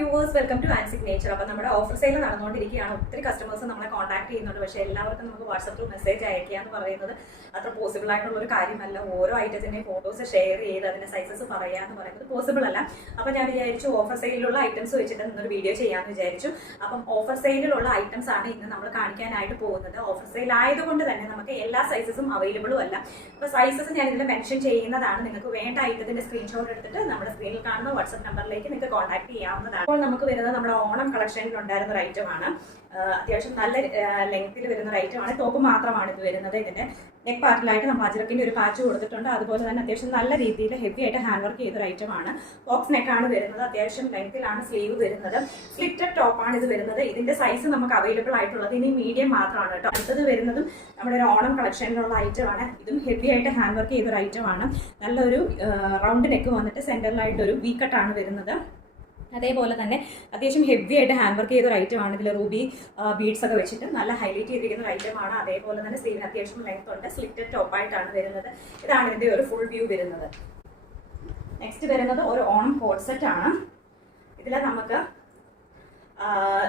Viewers, welcome two and signature. അപ്പോൾ നമ്മുടെ offer sale നടന്നുകൊണ്ടിരിക്കുകയാണ്. ഒത്തിരി കസ്റ്റമേഴ്സ് നമ്മളെ കോൺടാക്ട് ചെയ്യുന്നുണ്ട്. പക്ഷേ എല്ലാവർക്കും നമുക്ക് വാട്സപ്പ് മെസ്സേജ് അയക്കുക എന്ന് പറയുന്നത് അത്ര പോസിബിൾ ആയിട്ടുള്ള ഒരു കാര്യമല്ല. ഓരോ ഐറ്റത്തിൻ്റെയും ഫോട്ടോസ് ഷെയർ ചെയ്ത് അതിന്റെ സൈസസ് പറയുക എന്ന് പറയുന്നത് പോസിബിൾ അല്ല. അപ്പോൾ ഞാൻ വിചാരിച്ചു ഓഫർ സെയിലുള്ള ഐറ്റംസ് വെച്ചിട്ട് ഇന്നൊരു വീഡിയോ ചെയ്യാമെന്ന് വിചാരിച്ചു. അപ്പം ഓഫർ സെയിലുള്ള ഐറ്റംസ് ആണ് ഇന്ന് നമ്മൾ കാണിക്കാനായിട്ട് പോകുന്നത്. ഓഫർ സെയിൽ ആയതുകൊണ്ട് തന്നെ നമുക്ക് എല്ലാ സൈസസും അവൈലബിളും അല്ല. അപ്പോൾ സൈസസ് ഞാൻ ഇതിൽ മെൻഷൻ ചെയ്യുന്നതാണ്. നിങ്ങൾക്ക് വേണ്ട ഐറ്റത്തിന്റെ സ്ക്രീൻഷോട്ട് എടുത്തിട്ട് നമ്മുടെ സ്ക്രീനിൽ കാണുന്ന വാട്സ്ആപ്പ് നമ്പറിലേക്ക് നിങ്ങൾക്ക് കോൺടാക്ട് ചെയ്യാവുന്നതാണ്. അപ്പോൾ നമുക്ക് വരുന്നത് നമ്മുടെ ഓണം കളക്ഷനിൽ ഉണ്ടായിരുന്ന ഒരു ഐറ്റമാണ്. അത്യാവശ്യം നല്ല ലെങ്ത്തിൽ വരുന്ന ഒരു ഐറ്റമാണ്. ടോപ്പ് മാത്രമാണ് ഇത് വരുന്നത്. ഇതിന്റെ നെക്ക് പാർട്ടിലായിട്ട് നമ്മൾ അജറക്കിന്റെ ഒരു പാച്ച് കൊടുത്തിട്ടുണ്ട്. അതുപോലെ തന്നെ അത്യാവശ്യം നല്ല രീതിയിൽ ഹെവി ആയിട്ട് ഹാൻഡ് വർക്ക് ചെയ്തൊരു ഐറ്റമാണ്. ബോക്സ് നെക്കാണ് വരുന്നത്. അത്യാവശ്യം ലെങ്ത്തിലാണ് സ്ലീവ് വരുന്നത്. സ്ലിറ്റഡ് ടോപ്പാണ് ഇത് വരുന്നത്. ഇതിന്റെ സൈസ് നമുക്ക് അവൈലബിൾ ആയിട്ടുള്ളത് ഇനി മീഡിയം മാത്രമാണ് കേട്ടോ. അടുത്തത് വരുന്നതും നമ്മുടെ ഒരു ഓണം കളക്ഷനിലുള്ള ഐറ്റമാണ്. ഇതും ഹെവി ആയിട്ട് ഹാൻഡ് വർക്ക് ചെയ്തൊരു ഐറ്റമാണ്. നല്ലൊരു റൗണ്ട് നെക്ക് വന്നിട്ട് സെന്ററിലായിട്ട് ഒരു വി കട്ടാണ് വരുന്നത്. അതേപോലെ തന്നെ അത്യാവശ്യം ഹെവി ആയിട്ട് ഹാൻഡ് വർക്ക് ചെയ്തൊരു ഐറ്റമാണ്. ഇതിൽ റൂബി ബീഡ്സ് ഒക്കെ വെച്ചിട്ട് നല്ല ഹൈലൈറ്റ് ചെയ്തിരിക്കുന്ന ഒരു ഐറ്റമാണ്. അതേപോലെ തന്നെ സ്ലീവിന് അത്യാവശ്യം ലെങ്ത് ഉണ്ട്. സ്ലിറ്റഡ് ടോപ്പായിട്ടാണ് വരുന്നത്. ഇതാണ് ഇതിന്റെ ഒരു ഫുൾ വ്യൂ വരുന്നത്. നെക്സ്റ്റ് വരുന്നത് ഒരു ഓണം കോട്ട് സെറ്റ് ആണ്. ഇതിൽ നമുക്ക്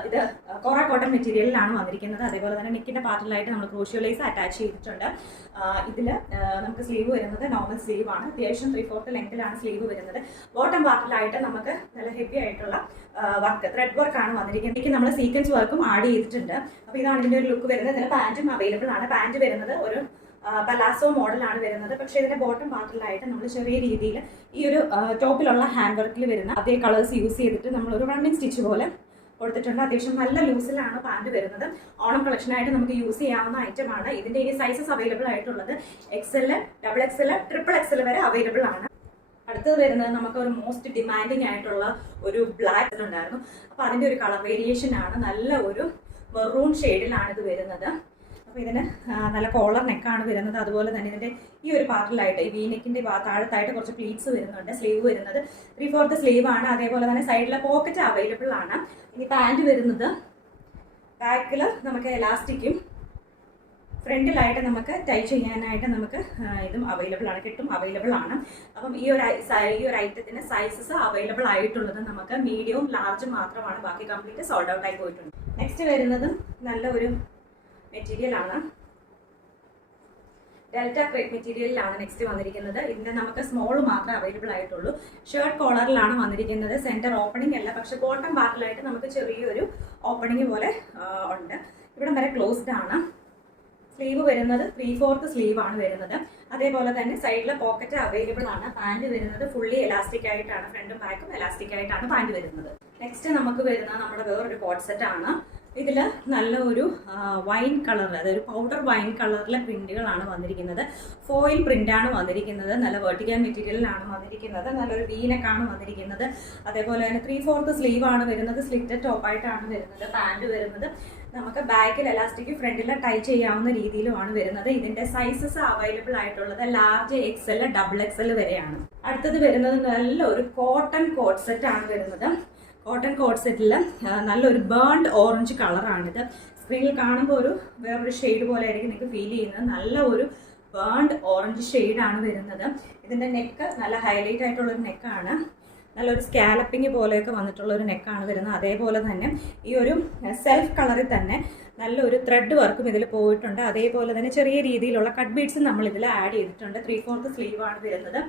ഇത് കോറ കോട്ടൺ മെറ്റീരിയലിലാണ് വന്നിരിക്കുന്നത്. അതേപോലെ തന്നെ നെക്കിന്റെ പാർട്ടിലായിട്ട് നമ്മൾ ക്രൂഷ്യോലൈസ് അറ്റാച്ച് ചെയ്തിട്ടുണ്ട്. ഇതിൽ നമുക്ക് സ്ലീവ് വരുന്നത് നോർമൽ സ്ലീവ് ആണ്. അത്യാവശ്യം 3/4 ലെങ്ത്തിലാണ് സ്ലീവ് വരുന്നത്. ബോട്ടം പാർട്ടിലായിട്ട് നമുക്ക് നല്ല ഹെവി ആയിട്ടുള്ള വർക്ക് ത്രെഡ് വർക്ക് ആണ് വന്നിരിക്കുന്നത്. എനിക്ക് നമ്മൾ സീക്വൻസ് വർക്കും ആഡ് ചെയ്തിട്ടുണ്ട്. അപ്പോൾ ഇതാണ് ഇതിന്റെ ഒരു ലുക്ക് വരുന്നത്. ഇതിന് പാന്റും അവൈലബിൾ ആണ്. പാന്റ് വരുന്നത് ഒരു പലാസോ മോഡലാണ് വരുന്നത്. പക്ഷേ ഇതിന്റെ ബോട്ടം പാർട്ടിലായിട്ട് നമ്മൾ ചെറിയ രീതിയിൽ ഈ ഒരു ടോപ്പിലുള്ള ഹാൻഡ് വർക്കിൽ വരുന്ന അതേ കളേഴ്സ് യൂസ് ചെയ്തിട്ട് നമ്മൾ ഒരു റണ്ണിങ് സ്റ്റിച്ച് പോലെ കൊടുത്തിട്ടുണ്ട്. അത്യാവശ്യം നല്ല ലൂസിലാണ് പാന്റ് വരുന്നത്. ഓണം കളക്ഷനായിട്ട് നമുക്ക് യൂസ് ചെയ്യാവുന്ന ഐറ്റമാണ്. ഇതിന്റെ ഇനി സൈസസ് അവൈലബിൾ ആയിട്ടുള്ളത് XL, XXL, XXL വരെ അവൈലബിൾ ആണ്. അടുത്തത് വരുന്നത് നമുക്ക് ഒരു മോസ്റ്റ് ഡിമാൻഡിങ് ആയിട്ടുള്ള ഒരു ബ്ലാക്ക് ഉണ്ടായിരുന്നു. അപ്പൊ അതിന്റെ ഒരു കളർ വേരിയേഷൻ ആണ്. നല്ല ഒരു മെറൂൺ ഷെയ്ഡിലാണ് ഇത് വരുന്നത്. അപ്പോൾ ഇതിന് നല്ല കോളർ നെക്കാണ് വരുന്നത്. അതുപോലെ തന്നെ ഇതിന്റെ ഈ ഒരു പാർട്ടിലായിട്ട് ഈ വി നെക്കിന്റെ താഴത്തായിട്ട് കുറച്ച് പ്ലീറ്റ്സ് വരുന്നുണ്ട്. സ്ലീവ് വരുന്നത് 3/4 സ്ലീവ് ആണ്. അതേപോലെ തന്നെ സൈഡിലെ പോക്കറ്റ് അവൈലബിൾ ആണ്. ഇനി പാന്റ് വരുന്നത് ബാക്കിൽ നമുക്ക് എലാസ്റ്റിക്കും ഫ്രണ്ടിലായിട്ട് നമുക്ക് ടൈ ചെയ്യാനായിട്ട് നമുക്ക് ഇതും അവൈലബിൾ ആണ്. കെട്ടും അവൈലബിൾ ആണ്. അപ്പം ഈ ഒരു ഐറ്റത്തിന് സൈസസ് അവൈലബിൾ ആയിട്ടുള്ളത് നമുക്ക് മീഡിയവും ലാർജും മാത്രമാണ്. ബാക്കി കംപ്ലീറ്റ് സോൾഡ് ഔട്ട് ആയി പോയിട്ടുണ്ട്. നെക്സ്റ്റ് വരുന്നത് നല്ല ഒരു മെറ്റീരിയൽ ആണ്. ഡെൽറ്റ ക്രേപ്പ് മെറ്റീരിയലിലാണ് നെക്സ്റ്റ് വന്നിരിക്കുന്നത്. ഇതിന്റെ നമുക്ക് സ്മോൾ മാത്രമേ അവൈലബിൾ ആയിട്ടുള്ളൂ. ഷർട്ട് കോളറിലാണ് വന്നിരിക്കുന്നത്. സെന്റർ ഓപ്പണിംഗ് അല്ല, പക്ഷെ ബോട്ടം പാർട്ടിലായിട്ട് നമുക്ക് ചെറിയൊരു ഓപ്പണിംഗ് പോലെ ഉണ്ട്. ഇവിടം വരെ ക്ലോസ്ഡ് ആണ്. സ്ലീവ് വരുന്നത് 3/4 സ്ലീവ് ആണ് വരുന്നത്. അതേപോലെ തന്നെ സൈഡിലെ പോക്കറ്റ് അവൈലബിൾ ആണ്. പാന്റ് വരുന്നത് ഫുള്ളി എലാസ്റ്റിക് ആയിട്ടാണ്. ഫ്രണ്ടും ബാക്കും എലാസ്റ്റിക് ആയിട്ടാണ് പാന്റ് വരുന്നത്. നെക്സ്റ്റ് നമുക്ക് വരുന്നത് നമ്മുടെ വേറൊരു കോട്ട് സെറ്റ് ആണ്. ഇതിൽ നല്ല ഒരു വൈൻ കളർ, അതായത് പൗഡർ വൈൻ കളറിലെ പ്രിന്റുകളാണ് വന്നിരിക്കുന്നത്. ഫോയിൽ പ്രിന്റാണ് വന്നിരിക്കുന്നത്. നല്ല വെർട്ടിക്കൽ മെറ്റീരിയലിലാണ് വന്നിരിക്കുന്നത്. നല്ലൊരു വീനക്കാണ് വന്നിരിക്കുന്നത്. അതേപോലെ തന്നെ 3/4 സ്ലീവ് ആണ് വരുന്നത്. സ്ലിറ്റഡ് ടോപ്പായിട്ടാണ് വരുന്നത്. പാന്റ് വരുന്നത് നമുക്ക് ബാക്കിൽ എലാസ്റ്റിക് ഫ്രണ്ടിൽ ടൈ ചെയ്യാവുന്ന രീതിയിലുമാണ് വരുന്നത്. ഇതിന്റെ സൈസസ് അവൈലബിൾ ആയിട്ടുള്ളത് ലാർജ് XL, XXL വരെയാണ്. അടുത്തത് വരുന്നത് നല്ലൊരു കോട്ടൺ കോട്ട് സെറ്റ് ആണ് വരുന്നത്. കോട്ടൺ കോട്ട് സെറ്റിൽ നല്ലൊരു ബേൺഡ് ഓറഞ്ച് കളറാണിത്. സ്ക്രീനിൽ കാണുമ്പോൾ ഒരു വേറൊരു ഷെയ്ഡ് പോലെ ആയിരിക്കും നിങ്ങൾക്ക് ഫീൽ ചെയ്യുന്നത്. നല്ല ഒരു ബേൺഡ് ഓറഞ്ച് ഷെയ്ഡാണ് വരുന്നത്. ഇതിന്റെ നെക്ക് നല്ല ഹൈലൈറ്റ് ആയിട്ടുള്ളൊരു നെക്കാണ്. നല്ലൊരു സ്കാലപ്പിംഗ് പോലെയൊക്കെ വന്നിട്ടുള്ള ഒരു നെക്കാണ് വരുന്നത്. അതേപോലെ തന്നെ ഈ ഒരു സെൽഫ് കളറിൽ തന്നെ നല്ലൊരു ത്രെഡ് വർക്കും ഇതിൽ പോയിട്ടുണ്ട്. അതേപോലെ തന്നെ ചെറിയ രീതിയിലുള്ള കട്ട് ബീഡ്സും നമ്മൾ ഇതിൽ ആഡ് ചെയ്തിട്ടുണ്ട്. 3/4 സ്ലീവ് ആണ് വരുന്നത്.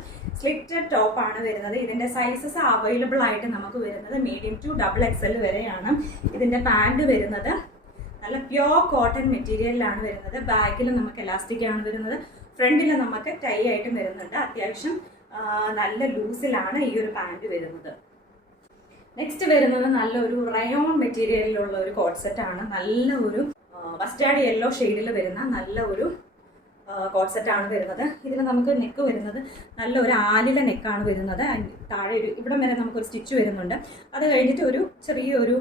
സ്ലിറ്റഡ് ടോപ്പ് ആണ് വരുന്നത്. ഇതിന്റെ സൈസസ് അവൈലബിൾ ആയിട്ട് നമുക്ക് വരുന്നത് മീഡിയം ടു XXL വരെയാണ്. ഇതിന്റെ പാന്റ് വരുന്നത് നല്ല പ്യോർ കോട്ടൺ മെറ്റീരിയലിലാണ് വരുന്നത്. ബാക്കിൽ നമുക്ക് എലാസ്റ്റിക് ആണ് വരുന്നത്. ഫ്രണ്ടിൽ നമുക്ക് ടൈ ആയിട്ടും വരുന്നുണ്ട്. അത്യാവശ്യം നല്ല ലൂസിലാണ് ഈ ഒരു പാന്റ് വരുന്നത്. നെക്സ്റ്റ് വരുന്നത് നല്ലൊരു റയോൺ മെറ്റീരിയലിലുള്ള ഒരു കോട്ട് സെറ്റ് ആണ്. നല്ല ഒരു മസ്റ്റാർഡ് യെല്ലോ ഷെയ്ഡിൽ വരുന്ന നല്ല ഒരു കോട്ട് സെറ്റ് ആണ് വരുന്നത്. ഇതിൽ നമുക്ക് നെക്ക് വരുന്നത് നല്ല ഒരു ആലില നെക്കാണ് വരുന്നത്. താഴെ ഒരു ഇവിടം വരെ നമുക്കൊരു സ്റ്റിച്ച് വരുന്നുണ്ട്. അത് കഴിഞ്ഞിട്ട് ഒരു ചെറിയൊരു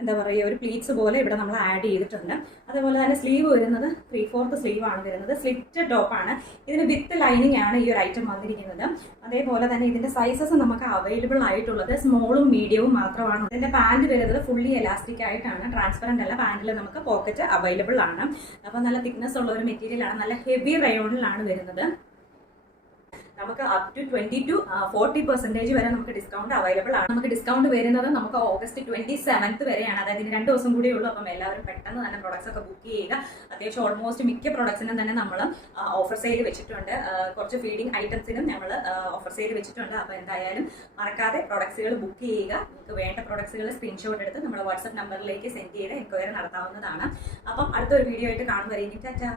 എന്താ പറയുക, ഒരു പ്ലീറ്റ്സ് പോലെ ഇവിടെ നമ്മൾ ആഡ് ചെയ്തിട്ടുണ്ട്. അതേപോലെ തന്നെ സ്ലീവ് വരുന്നത് 3/4 സ്ലീവ് ആണ് വരുന്നത്. സ്ലിറ്റഡ് ടോപ്പാണ്. ഇതിന് വിത്ത് ലൈനിങ് ആണ് ഈ ഒരു ഐറ്റം വന്നിരിക്കുന്നത്. അതേപോലെ തന്നെ ഇതിന്റെ സൈസസ് നമുക്ക് അവൈലബിൾ ആയിട്ടുള്ളത് സ്മോളും മീഡിയവും മാത്രമാണ്. ഇതിന്റെ പാന്റ് വരുന്നത് ഫുള്ളി എലാസ്റ്റിക് ആയിട്ടാണ്. ട്രാൻസ്പെറന്റ് അല്ല. പാന്റിൽ നമുക്ക് പോക്കറ്റ് അവൈലബിൾ ആണ്. അപ്പൊ നല്ല തിക്നെസ് ഉള്ള ഒരു മെറ്റീരിയൽ ആണ്. നല്ല ഹെവി റയോണിലാണ് വരുന്നത്. നമുക്ക് അപ് ടു 20 to 40% വരെ നമുക്ക് ഡിസ്കൗണ്ട് അവൈലബിൾ ആണ്. നമുക്ക് ഡിസ്കൗണ്ട് വരുന്നത് നമുക്ക് ഓഗസ്റ്റ് 27th വരെയാണ്, അതായത് ഇനി 2 ദിവസം കൂടിയേ ഉള്ളൂ. അപ്പം എല്ലാവരും പെട്ടെന്ന് തന്നെ പ്രൊഡക്ട്സ് ഒക്കെ ബുക്ക് ചെയ്യുക. അത്യാവശ്യം ഓൾമോസ്റ്റ് മിക്ക പ്രൊഡക്ട്സിനും തന്നെ നമ്മൾ ഓഫർ സെയിൽ വെച്ചിട്ടുണ്ട്. കുറച്ച് ഫീഡിംഗ് ഐറ്റംസിനും നമ്മൾ ഓഫർ സെയിൽ വെച്ചിട്ടുണ്ട്. അപ്പോൾ എന്തായാലും മറക്കാതെ പ്രൊഡക്ട്സുകൾ ബുക്ക് ചെയ്യുക. നിങ്ങൾക്ക് വേണ്ട പ്രൊഡക്ട്സുകൾ സ്ക്രീൻഷോട്ട് എടുത്ത് നമ്മുടെ വാട്സ്ആപ്പ് നമ്പറിലേക്ക് സെൻഡ് ചെയ്ത് എൻക്വയറി നടത്താവുന്നതാണ്. അപ്പം അടുത്തൊരു വീഡിയോ ആയിട്ട് കാണുന്നവരെയും ടാറ്റാ.